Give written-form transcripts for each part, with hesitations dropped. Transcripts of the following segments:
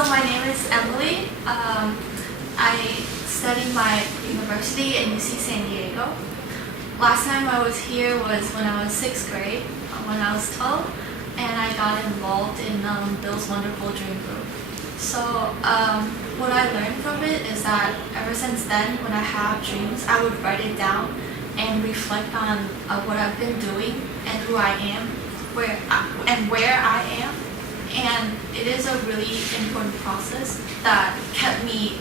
So my name is Emily. I studied my university in UC San Diego. Last time I was here was when I was 6th grade, when I was 12, and I got involved in Bill's Wonderful Dream Group. So what I learned from it is that ever since then, when I have dreams, I would write it down and reflect on what I've been doing and who I am, where I am. And it is a really important process that kept me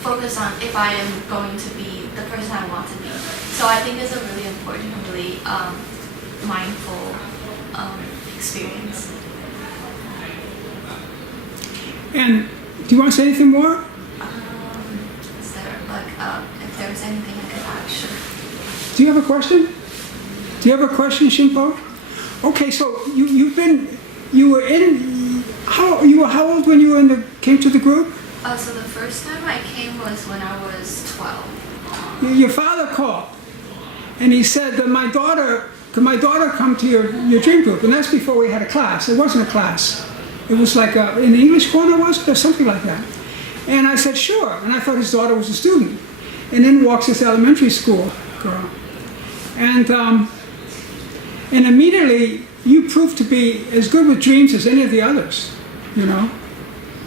focused on if I am going to be the person I want to be. So I think it's a really important and really mindful experience. And do you want to say anything more? Is there if there's anything I could add, sure. Do you have a question? Do you have a question, Shinpo? Okay, so how old when you came to the group? So the first time I came was when I was 12. Your father called, and he said that could my daughter come to your dream group? And that's before we had a class. It wasn't a class. It was like in the English corner, was it, or something like that? And I said, sure. And I thought his daughter was a student. And in walks this elementary school girl. And immediately, you proved to be as good with dreams as any of the others, you know?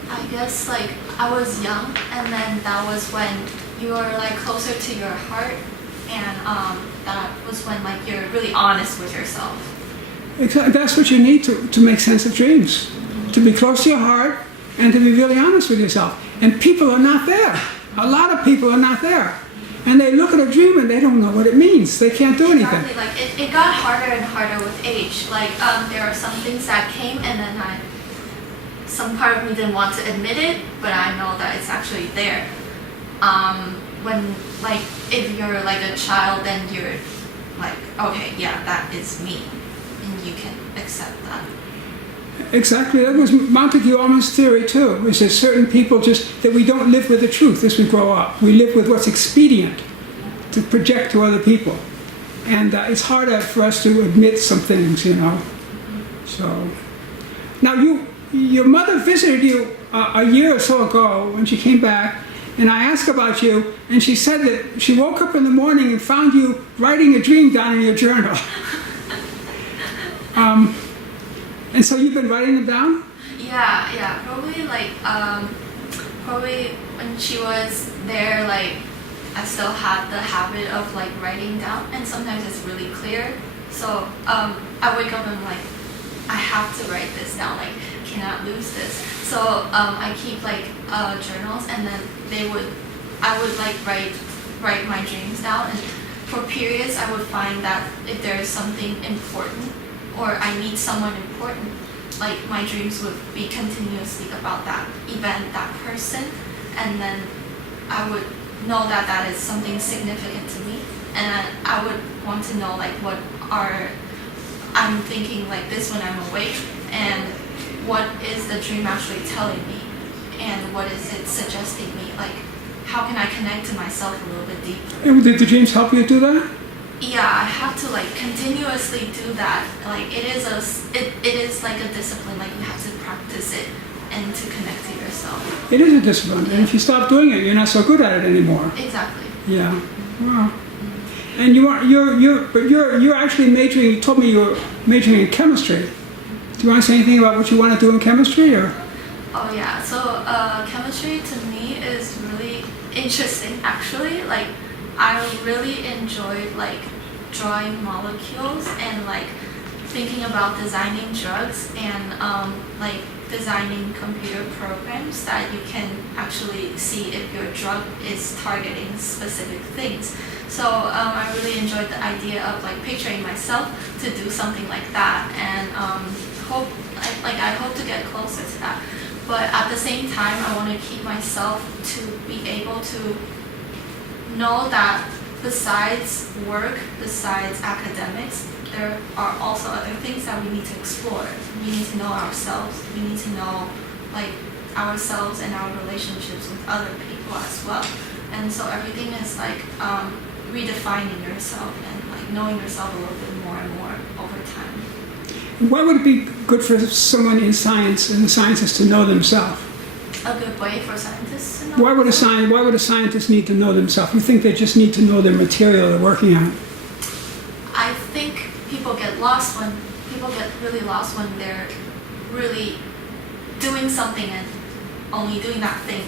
I guess I was young, and then that was when you were closer to your heart, and that was when you're really honest with yourself. Exactly. That's what you need to make sense of dreams. To be close to your heart and to be really honest with yourself. And people are not there. A lot of people are not there. And they look at a dream and they don't know what it means. They can't do anything. Exactly. It got harder and harder with age. There are some things that came, and then some part of me didn't want to admit it, but I know that it's actually there. When if you're a child, then you're okay, yeah, that is me, and you can accept that. Exactly. That was Montague Ullman's theory too. Is that certain people that we don't live with the truth as we grow up. We live with what's expedient to project to other people, and it's harder for us to admit some things, you know. So now your mother visited you a year or so ago when she came back, and I asked about you, and she said that she woke up in the morning and found you writing a dream down in your journal. And so you've been writing them down? Yeah. Probably when she was there, I still had the habit of writing down, and sometimes it's really clear. So I wake up and I'm I have to write this down. Cannot lose this. So I keep journals, and then I would write my dreams down, and for periods I would find that if there is something important or I meet someone important, my dreams would be continuously about that event, that person, and then I would know that that is something significant to me, and I would want to know what I'm thinking this when I'm awake, and what is the dream actually telling me, and what is it suggesting me, how can I connect to myself a little bit deeper. And did the dreams help you do that? Yeah, I have to continuously do that. It is a discipline. You have to practice it and to connect to yourself. It is a discipline, and if you stop doing it, you're not so good at it anymore. Exactly. Yeah. Wow. And you're actually majoring. You told me you're majoring in chemistry. Do you want to say anything about what you want to do in chemistry, or? Oh yeah. So chemistry to me is really interesting. Actually, I really enjoyed drawing molecules and thinking about designing drugs and designing computer programs that you can actually see if your drug is targeting specific things. So I really enjoyed the idea of picturing myself to do something like that, and I hope to get closer to that. But at the same time, I want to keep myself to be able to know that besides work, besides academics, there are also other things that we need to explore. We need to know ourselves. We need to know ourselves and our relationships with other people as well. And so everything is redefining yourself and knowing yourself a little bit more and more over time. Why would it be good for someone in science and the scientist to know themselves? A good way for scientists to know. Why would a scientist need to know themselves? You think they just need to know their material they're working on? I think people get really lost when they're really doing something and only doing that thing,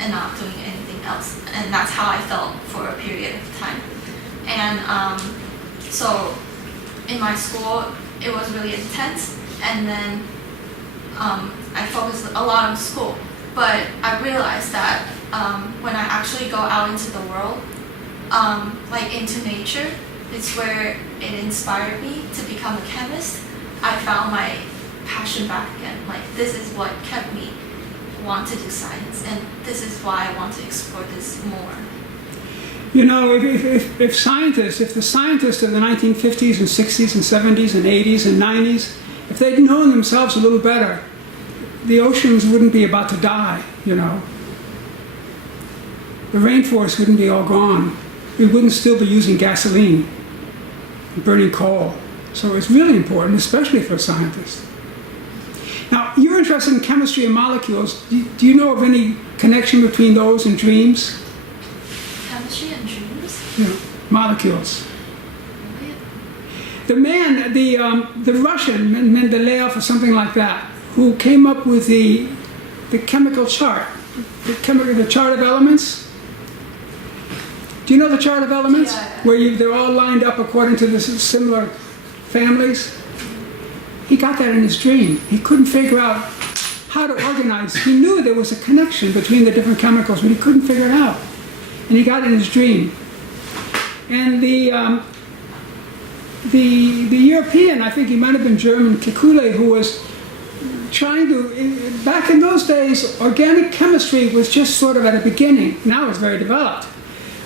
and not doing anything else. And that's how I felt for a period of time. And so in my school, it was really intense, and then I focused a lot on school. But I realized that when I actually go out into the world, like into nature, it's where it inspired me to become a chemist. I found my passion back again. Like, this is what kept me want to do science, and this is why I want to explore this more. You know, if the scientists of the 1950s and 60s and 70s and 80s and 90s, if they'd known themselves a little better, the oceans wouldn't be about to die, you know. The rainforest wouldn't be all gone. We wouldn't still be using gasoline and burning coal. So it's really important, especially for scientists. Now, you're interested in chemistry and molecules. Do you know of any connection between those and dreams? Chemistry and dreams? Yeah, molecules. Really? The man, the Russian, Mendeleev or something like that, who came up with the chemical chart, the chart of elements. Do you know the chart of elements? Yeah. Where they're all lined up according to the similar families? He got that in his dream. He couldn't figure out how to organize. He knew there was a connection between the different chemicals, but he couldn't figure it out. And he got it in his dream. And the European, I think he might have been German, Kekule, who was trying to, back in those days, organic chemistry was just sort of at a beginning. Now it's very developed.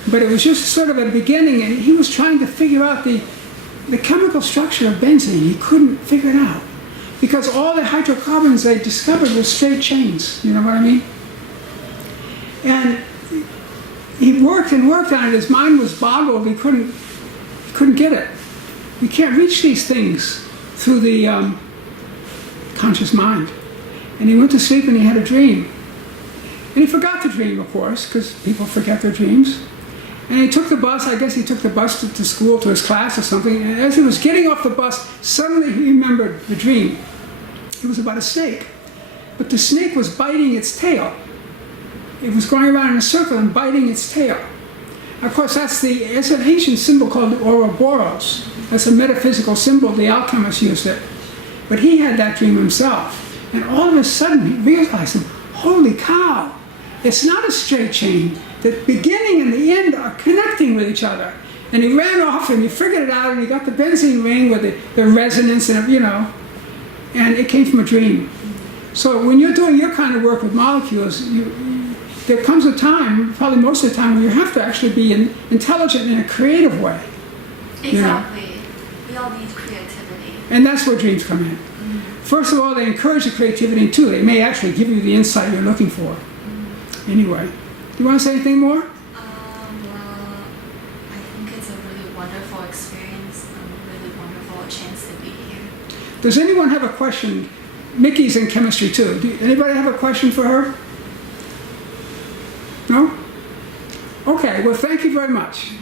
But it was just sort of at a beginning, and he was trying to figure out the chemical structure of benzene. He couldn't figure it out. Because all the hydrocarbons they discovered were straight chains. You know what I mean? And he worked and worked on it. His mind was boggled. He couldn't get it. You can't reach these things through the conscious mind. And he went to sleep and he had a dream. And he forgot the dream, of course, because people forget their dreams. And he took the bus, I guess he took the bus to school, to his class or something, and as he was getting off the bus, suddenly he remembered the dream. It was about a snake. But the snake was biting its tail. It was going around in a circle and biting its tail. Of course, it's an ancient symbol called the Ouroboros. That's a metaphysical symbol, the alchemists used it. But he had that dream himself. And all of a sudden, he realized, holy cow, it's not a straight chain. The beginning and the end are connecting with each other. And he ran off and he figured it out and he got the benzene ring with the resonance and, you know, and it came from a dream. So when you're doing your kind of work with molecules, there comes a time, probably most of the time, where you have to actually be intelligent in a creative way. Exactly. You know? We all need creativity. And that's where dreams come in. First of all, they encourage the creativity too. They may actually give you the insight you're looking for. Anyway, do you want to say anything more? Well, I think it's a really wonderful experience, a really wonderful chance to be here. Does anyone have a question? Mickey's in chemistry too. Anybody have a question for her? No? Okay, well, thank you very much.